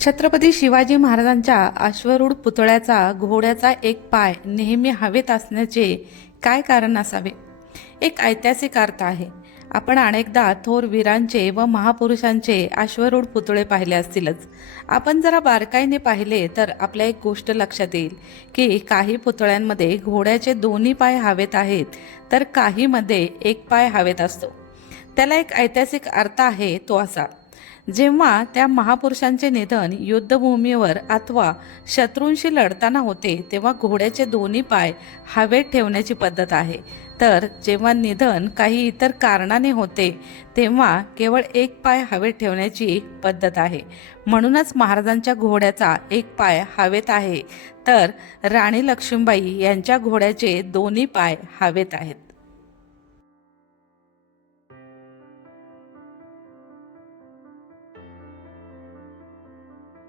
छत्रपती शिवाजी महाराजांच्या अश्वरूढ पुतळ्याचा घोड्याचा एक पाय नेहमी हवेत असण्याचे काय कारण असावे? एक ऐतिहासिक अर्थ आहे. आपण अनेकदा थोर वीरांचे व महापुरुषांचे अश्वरूढ पुतळे पाहिले असतीलच. आपण जरा बारकाईने पाहिले तर आपल्या एक गोष्ट लक्षात येईल की काही पुतळ्यांमध्ये घोड्याचे दोन्ही पाय हवेत आहेत तर काहीमध्ये एक पाय हवेत असतो. त्याला एक ऐतिहासिक अर्थ आहे तो असा. जेव्हा त्या महापुरुषांचे निधन युद्धभूमीवर अथवा शत्रूंशी लढताना होते तेव्हा घोड्याचे दोन्ही पाय हवेत ठेवण्याची पद्धत आहे. तर जेव्हा निधन काही इतर कारणाने होते तेव्हा केवळ एक पाय हवेत ठेवण्याची पद्धत आहे. म्हणूनच महाराजांच्या घोड्याचा एक पाय हवेत आहे. तर राणी लक्ष्मीबाई यांच्या घोड्याचे दोन्ही पाय हवेत आहेत.